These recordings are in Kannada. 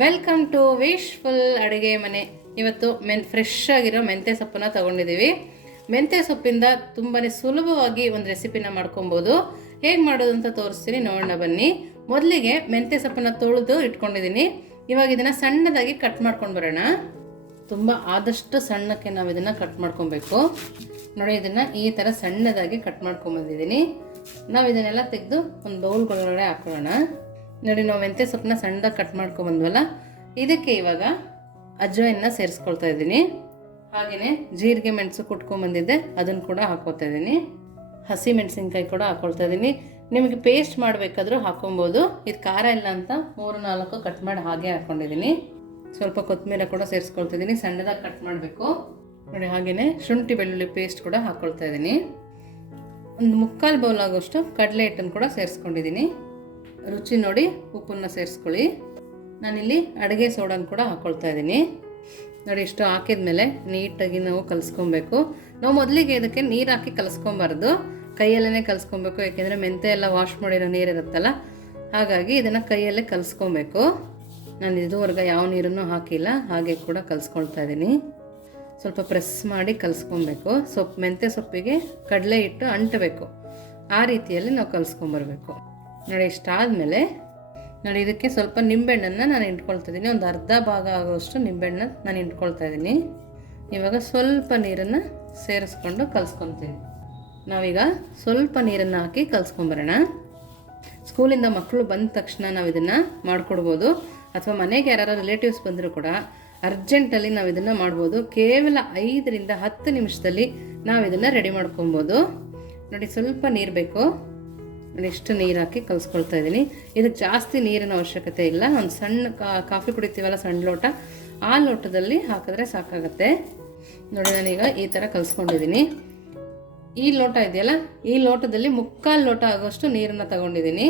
ವೆಲ್ಕಮ್ ಟು ವಿಶ್ಫುಲ್ ಅಡುಗೆ ಮನೆ. ಇವತ್ತು ಮೆನ್ ಫ್ರೆಶ್ ಆಗಿರೋ ಮೆಂತ್ಯ ಸೊಪ್ಪನ್ನ ತಗೊಂಡಿದ್ದೀವಿ. ಮೆಂತ್ಯ ಸೊಪ್ಪಿಂದ ತುಂಬಾ ಸುಲಭವಾಗಿ ಒಂದು ರೆಸಿಪಿನ ಮಾಡ್ಕೊಬೋದು. ಹೇಗೆ ಮಾಡೋದು ಅಂತ ತೋರಿಸ್ತೀನಿ, ನೋಡೋಣ ಬನ್ನಿ. ಮೊದಲಿಗೆ ಮೆಂತ್ಯ ಸೊಪ್ಪನ್ನ ತೊಳೆದು ಇಟ್ಕೊಂಡಿದ್ದೀನಿ. ಇವಾಗ ಇದನ್ನು ಸಣ್ಣದಾಗಿ ಕಟ್ ಮಾಡ್ಕೊಂಡು ಬರೋಣ. ತುಂಬ ಆದಷ್ಟು ಸಣ್ಣಕ್ಕೆ ನಾವು ಇದನ್ನು ಕಟ್ ಮಾಡ್ಕೊಬೇಕು. ನೋಡಿ, ಇದನ್ನು ಈ ಥರ ಸಣ್ಣದಾಗಿ ಕಟ್ ಮಾಡ್ಕೊಂಬಂದಿದ್ದೀನಿ ನಾವು ಇದನ್ನೆಲ್ಲ ತೆಗೆದು ಒಂದು ಬೌಲ್ಗಳೊಳಗಡೆ ಹಾಕೊಳ್ಳೋಣ ನೋಡಿ, ನಾವು ಮೆಂತ್ಯ ಸೊಪ್ಪನ್ನ ಸಣ್ಣದಾಗಿ ಕಟ್ ಮಾಡ್ಕೊಂಬಂದ್ವಲ್ಲ ಇದಕ್ಕೆ ಇವಾಗ ಅಜ್ವಾಯನ್ನ ಸೇರಿಸ್ಕೊಳ್ತಾ ಇದ್ದೀನಿ. ಹಾಗೆಯೇ ಜೀರಿಗೆ ಮೆಣಸು ಕುಟ್ಕೊಂಬಂದಿದ್ದೆ ಅದನ್ನು ಕೂಡ ಹಾಕೋತಾ ಇದ್ದೀನಿ. ಹಸಿ ಮೆಣಸಿನ್ಕಾಯಿ ಕೂಡ ಹಾಕ್ಕೊಳ್ತಾ ಇದ್ದೀನಿ. ನಿಮಗೆ ಪೇಸ್ಟ್ ಮಾಡಬೇಕಾದ್ರೂ ಹಾಕೊಬೋದು ಇದು ಖಾರ ಇಲ್ಲ ಅಂತ ಮೂರು ನಾಲ್ಕು ಕಟ್ ಮಾಡಿ ಹಾಗೆ ಹಾಕ್ಕೊಂಡಿದ್ದೀನಿ ಸ್ವಲ್ಪ ಕೊತ್ತಂಬರಿ ಕೂಡ ಸೇರಿಸ್ಕೊಳ್ತಾ ಇದ್ದೀನಿ, ಸಣ್ಣದಾಗಿ ಕಟ್ ಮಾಡಬೇಕು. ನೋಡಿ ಹಾಗೆಯೇ ಶುಂಠಿ ಬೆಳ್ಳುಳ್ಳಿ ಪೇಸ್ಟ್ ಕೂಡ ಹಾಕ್ಕೊಳ್ತಾ ಇದ್ದೀನಿ. ಒಂದು ಮುಕ್ಕಾಲು ಬೌಲ್ ಆಗೋಷ್ಟು ಕಡಲೆ ಹಿಟ್ಟನ್ನು ಕೂಡ ಸೇರಿಸ್ಕೊಂಡಿದ್ದೀನಿ. ರುಚಿ ನೋಡಿ ಉಪ್ಪನ್ನು ಸೇರಿಸ್ಕೊಳ್ಳಿ. ನಾನಿಲ್ಲಿ ಅಡುಗೆ ಸೋಡನ್ನು ಕೂಡ ಹಾಕ್ಕೊಳ್ತಾ ಇದ್ದೀನಿ. ನೋಡಿ ಇಷ್ಟು ಹಾಕಿದ ಮೇಲೆ ನೀಟಾಗಿ ನಾವು ಕಲಿಸ್ಕೊಬೇಕು. ನಾವು ಮೊದಲಿಗೆ ಇದಕ್ಕೆ ನೀರು ಹಾಕಿ ಕಲಿಸ್ಕೊಬಾರ್ದು. ಕೈಯಲ್ಲೇ ಕಲಿಸ್ಕೊಬೇಕು, ಯಾಕೆಂದರೆ ಮೆಂತೆ ಎಲ್ಲ ವಾಶ್ ಮಾಡಿರೋ ನೀರಿರುತ್ತಲ್ಲ ಹಾಗಾಗಿ ಇದನ್ನು ಕೈಯಲ್ಲೇ ಕಲಿಸ್ಕೊಬೇಕು. ನಾನು ಇದುವರೆಗೆ ಯಾವ ನೀರನ್ನು ಹಾಕಿಲ್ಲ, ಹಾಗೆ ಕೂಡ ಕಲಿಸ್ಕೊಳ್ತಾ ಇದ್ದೀನಿ. ಸ್ವಲ್ಪ ಪ್ರೆಸ್ ಮಾಡಿ ಕಲಿಸ್ಕೊಬೇಕು. ಸೊಪ್ಪು ಮೆಂತ್ಯ ಸೊಪ್ಪಿಗೆ ಕಡಲೆ ಹಿಟ್ಟು ಅಂಟಬೇಕು. ಆ ರೀತಿಯಲ್ಲಿ ನಾವು ಕಲಿಸ್ಕೊಂಬರ್ಬೇಕು. ನೋಡಿ ಇಷ್ಟಾದಮೇಲೆ ನೋಡಿ, ಇದಕ್ಕೆ ಸ್ವಲ್ಪ ನಿಂಬೆಹಣ್ಣನ್ನು ನಾನು ಇಟ್ಕೊಳ್ತಾ ಇದ್ದೀನಿ ಒಂದು ಅರ್ಧ ಭಾಗ ಆಗೋಷ್ಟು ನಿಂಬೆಹಣ್ಣ ನಾನು ಇಟ್ಕೊಳ್ತಾ ಇದ್ದೀನಿ ಇವಾಗ ಸ್ವಲ್ಪ ನೀರನ್ನು ಸೇರಿಸ್ಕೊಂಡು ಕಲಿಸ್ಕೊತೀನಿ. ನಾವೀಗ ಸ್ವಲ್ಪ ನೀರನ್ನು ಹಾಕಿ ಕಲಿಸ್ಕೊಂಬರೋಣ. ಸ್ಕೂಲಿಂದ ಮಕ್ಕಳು ಬಂದ ತಕ್ಷಣ ನಾವು ಇದನ್ನು ಮಾಡಿಕೊಡ್ಬೋದು. ಅಥವಾ ಮನೆಗೆ ಯಾರು ರಿಲೇಟಿವ್ಸ್ ಬಂದರೂ ಕೂಡ ಅರ್ಜೆಂಟಲ್ಲಿ ನಾವು ಇದನ್ನು ಮಾಡ್ಬೋದು. ಕೇವಲ ಐದರಿಂದ ಹತ್ತು ನಿಮಿಷದಲ್ಲಿ ನಾವು ಇದನ್ನು ರೆಡಿ ಮಾಡ್ಕೊಬೋದು ನೋಡಿ, ಸ್ವಲ್ಪ ನೀರು ಬೇಕು. ಇಷ್ಟು ನೀರು ಹಾಕಿ ಕಲಿಸ್ಕೊಳ್ತಾ ಇದ್ದೀನಿ. ಇದಕ್ಕೆ ಜಾಸ್ತಿ ನೀರಿನ ಅವಶ್ಯಕತೆ ಇಲ್ಲ. ಒಂದು ಸಣ್ಣ ಕಾಫಿ ಕುಡಿತೀವಲ್ಲ ಸಣ್ಣ ಲೋಟ, ಆ ಲೋಟದಲ್ಲಿ ಹಾಕಿದ್ರೆ ಸಾಕಾಗತ್ತೆ. ನೋಡಿ, ನಾನೀಗ ಈ ಥರ ಕಲಿಸ್ಕೊಂಡಿದ್ದೀನಿ. ಈ ಲೋಟ ಇದೆಯಲ್ಲ, ಈ ಲೋಟದಲ್ಲಿ ಮುಕ್ಕಾಲು ಲೋಟ ಆಗೋಷ್ಟು ನೀರನ್ನು ತಗೊಂಡಿದ್ದೀನಿ.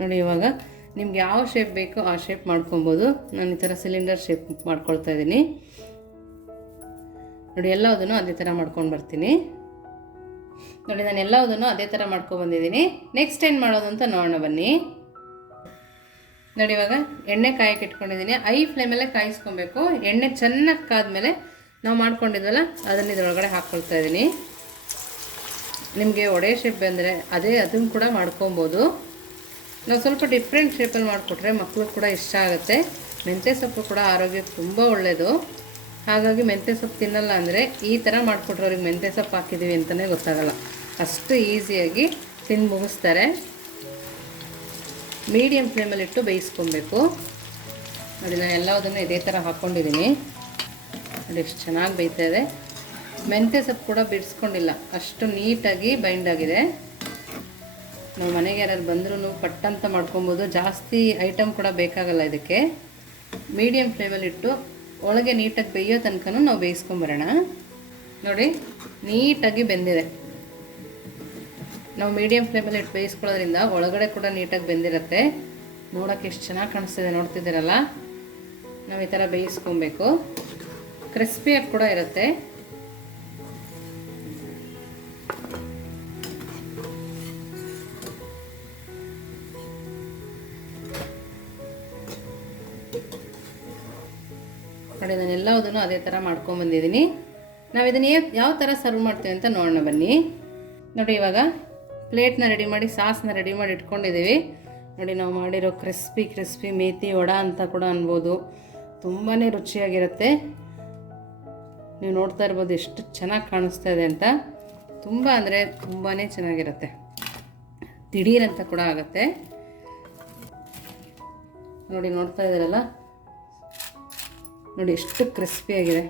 ನೋಡಿ, ಇವಾಗ ನಿಮ್ಗೆ ಯಾವ ಶೇಪ್ ಬೇಕೋ ಆ ಶೇಪ್ ಮಾಡ್ಕೊಬೋದು. ನಾನು ಈ ಥರ ಸಿಲಿಂಡರ್ ಶೇಪ್ ಮಾಡ್ಕೊಳ್ತಾ ಇದ್ದೀನಿ. ನೋಡಿ, ಎಲ್ಲದನ್ನು ಅದೇ ಥರ ಮಾಡ್ಕೊಂಡು ಬರ್ತೀನಿ. ನೋಡಿ, ನಾನು ಎಲ್ಲದನ್ನು ಅದೇ ಥರ ಮಾಡ್ಕೊಬಂದಿದ್ದೀನಿ ನೆಕ್ಸ್ಟ್ ಏನು ಮಾಡೋದು ಅಂತ ನೋಡೋಣ ಬನ್ನಿ. ನೋಡಿ, ಇವಾಗ ಎಣ್ಣೆ ಕಾಯಕ್ಕೆ ಇಟ್ಕೊಂಡಿದ್ದೀನಿ. ಐ ಫ್ಲೇಮಲ್ಲೇ ಕಾಯಿಸ್ಕೊಬೇಕು. ಎಣ್ಣೆ ಚೆನ್ನಾಗಿ ಕಾದ್ಮೇಲೆ ನಾವು ಮಾಡ್ಕೊಂಡಿದ್ವಲ್ಲ, ಅದನ್ನು ಇದರೊಳಗಡೆ ಹಾಕ್ಕೊಳ್ತಾ ಇದ್ದೀನಿ ನಿಮಗೆ ಒಡೆ ಶೇಪ್ ಬಂದರೆ ಅದೇ ಅದನ್ನು ಕೂಡ ಮಾಡ್ಕೊಬೋದು. ನಾವು ಸ್ವಲ್ಪ ಡಿಫ್ರೆಂಟ್ ಶೇಪಲ್ಲಿ ಮಾಡಿಕೊಟ್ರೆ ಮಕ್ಕಳು ಕೂಡ ಇಷ್ಟ ಆಗುತ್ತೆ. ಮೆಂತ್ಯ ಸೊಪ್ಪು ಕೂಡ ಆರೋಗ್ಯಕ್ಕೆ ತುಂಬ ಒಳ್ಳೆಯದು ಹಾಗಾಗಿ ಮೆಂತ್ಯ ಸೊಪ್ಪು ತಿನ್ನಲ್ಲ ಅಂದರೆ ಈ ಥರ ಮಾಡಿಕೊಟ್ರೆ ಅವ್ರಿಗೆ ಮೆಂತ್ಯ ಸೊಪ್ಪು ಹಾಕಿದ್ದೀವಿ ಅಂತಲೇ ಗೊತ್ತಾಗಲ್ಲ. ಅಷ್ಟು ಈಸಿಯಾಗಿ ತಿಂದು ಮುಗಿಸ್ತಾರೆ. ಮೀಡಿಯಮ್ ಫ್ಲೇಮಲ್ಲಿಟ್ಟು ಬೇಯಿಸ್ಕೊಬೇಕು. ನಾನು ಎಲ್ಲದನ್ನು ಇದೇ ಥರ ಹಾಕ್ಕೊಂಡಿದ್ದೀನಿ ನೋಡಿ ಎಷ್ಟು ಚೆನ್ನಾಗಿ ಬೇಯ್ತಾ ಇದೆ. ಮೆಂತ್ಯ ಸೊಪ್ಪು ಕೂಡ ಬಿಡಿಸ್ಕೊಂಡಿಲ್ಲ. ಅಷ್ಟು ನೀಟಾಗಿ ಬೈಂಡ್ ಆಗಿದೆ. ನಾವು ಮನೆಗೆ ಯಾರು ಬಂದ್ರೂ ಪಟ್ಟಂತ ಮಾಡ್ಕೊಬೋದು. ಜಾಸ್ತಿ ಐಟಮ್ ಕೂಡ ಬೇಕಾಗಲ್ಲ ಇದಕ್ಕೆ. ಮೀಡಿಯಮ್ ಫ್ಲೇಮಲ್ಲಿಟ್ಟು ಒಳಗೆ ನೀಟಾಗಿ ಬೇಯೋ ತನಕ ನಾವು ಬೇಯಿಸ್ಕೊಂಬರೋಣ. ನೋಡಿ, ನೀಟಾಗಿ ಬೆಂದಿದೆ. ನಾವು ಮೀಡಿಯಮ್ ಫ್ಲೇಮಲ್ಲಿ ಇಟ್ಟು ಬೇಯಿಸ್ಕೊಳ್ಳೋದ್ರಿಂದ ಒಳಗಡೆ ಕೂಡ ನೀಟಾಗಿ ಬೆಂದಿರುತ್ತೆ. ನೋಡೋಕ್ಕೆ ಎಷ್ಟು ಚೆನ್ನಾಗಿ ಕಾಣಿಸ್ತಿದೆ ನೋಡ್ತಿದ್ದೀರಲ್ಲ? ನಾವು ಈ ಥರ ಬೇಯಿಸ್ಕೊಬೇಕು. ಕ್ರಿಸ್ಪಿಯಾಗಿ ಕೂಡ ಇರುತ್ತೆ. ನೋಡಿ ನಾನು ಎಲ್ಲದನ್ನು ಅದೇ ಥರ ಮಾಡ್ಕೊಂಬಂದಿದ್ದೀನಿ ನಾವು ಇದನ್ನ ಯಾವ ಥರ ಸರ್ವ್ ಮಾಡ್ತೀವಿ ಅಂತ ನೋಡೋಣ ಬನ್ನಿ. ನೋಡಿ, ಇವಾಗ ಪ್ಲೇಟ್ನ ರೆಡಿ ಮಾಡಿ ಸಾಸ್ನ ರೆಡಿ ಮಾಡಿ ಇಟ್ಕೊಂಡಿದ್ದೀವಿ. ನೋಡಿ, ನಾವು ಮಾಡಿರೋ ಕ್ರಿಸ್ಪಿ ಕ್ರಿಸ್ಪಿ ಮೇತಿ ವಡ ಅಂತ ಕೂಡ ಅನ್ಬೋದು. ತುಂಬಾ ರುಚಿಯಾಗಿರುತ್ತೆ. ನೀವು ನೋಡ್ತಾ ಇರ್ಬೋದು ಎಷ್ಟು ಚೆನ್ನಾಗಿ ಕಾಣಿಸ್ತಾ ಇದೆ ಅಂತ. ತುಂಬ ಅಂದರೆ ತುಂಬಾ ಚೆನ್ನಾಗಿರುತ್ತೆ. ದಿಢೀರಂತ ಕೂಡ ಆಗುತ್ತೆ. ನೋಡಿ, ನೋಡ್ತಾ ಇದ್ದೀರಲ್ಲ? ನೋಡಿ ಎಷ್ಟು ಕ್ರಿಸ್ಪಿಯಾಗಿದೆ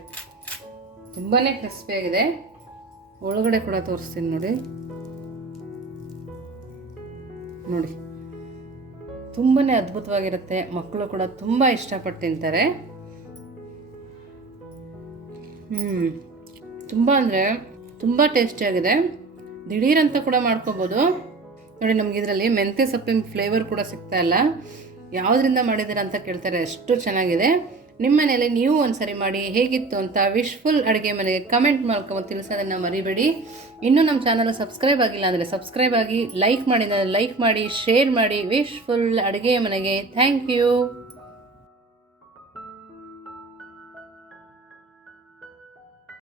ತುಂಬಾ ಕ್ರಿಸ್ಪಿಯಾಗಿದೆ ಒಳಗಡೆ ಕೂಡ ತೋರಿಸ್ತೀನಿ ನೋಡಿ. ನೋಡಿ. ತುಂಬಾ ಅದ್ಭುತವಾಗಿರುತ್ತೆ. ಮಕ್ಕಳು ಕೂಡ ತುಂಬ ಇಷ್ಟಪಟ್ಟು ತಿಂತಾರೆ. ಹ್ಞೂ ತುಂಬ ಅಂದರೆ ತುಂಬ ಟೇಸ್ಟಿಯಾಗಿದೆ ದಿಢೀರಂತ ಕೂಡ ಮಾಡ್ಕೋಬೋದು. ನೋಡಿ ನಮ್ಗೆ ಇದರಲ್ಲಿ ಮೆಂತ್ಯ ಸೊಪ್ಪಿನ ಫ್ಲೇವರ್ ಕೂಡ ಸಿಗ್ತಾ ಇಲ್ಲ. ಯಾವುದರಿಂದ ಮಾಡಿದ್ದೀರಾ ಅಂತ ಕೇಳ್ತಾರೆ. ಅಷ್ಟು ಚೆನ್ನಾಗಿದೆ. ನಿಮ್ಮ ಮನೇಲಿ ನೀವು ಒಂದ್ಸರಿ ಮಾಡಿ ಹೇಗಿತ್ತು ಅಂತ ವಿಶ್ಫುಲ್ ಅಡುಗೆ ಮನೆಗೆ ಕಮೆಂಟ್ ಮಾಡ್ಕೊಂಡು ತಿಳಿಸೋದನ್ನು ಮರಿಬೇಡಿ. ಇನ್ನೂ ನಮ್ಮ ಚಾನಲ್ ಸಬ್ಸ್ಕ್ರೈಬ್ ಆಗಿಲ್ಲ ಅಂದರೆ ಸಬ್ಸ್ಕ್ರೈಬ್ ಆಗಿ ಲೈಕ್ ಮಾಡಿ ಲೈಕ್ ಮಾಡಿ ಶೇರ್ ಮಾಡಿ ವಿಶ್ಫುಲ್ ಅಡುಗೆ ಮನೆಗೆ. Thank you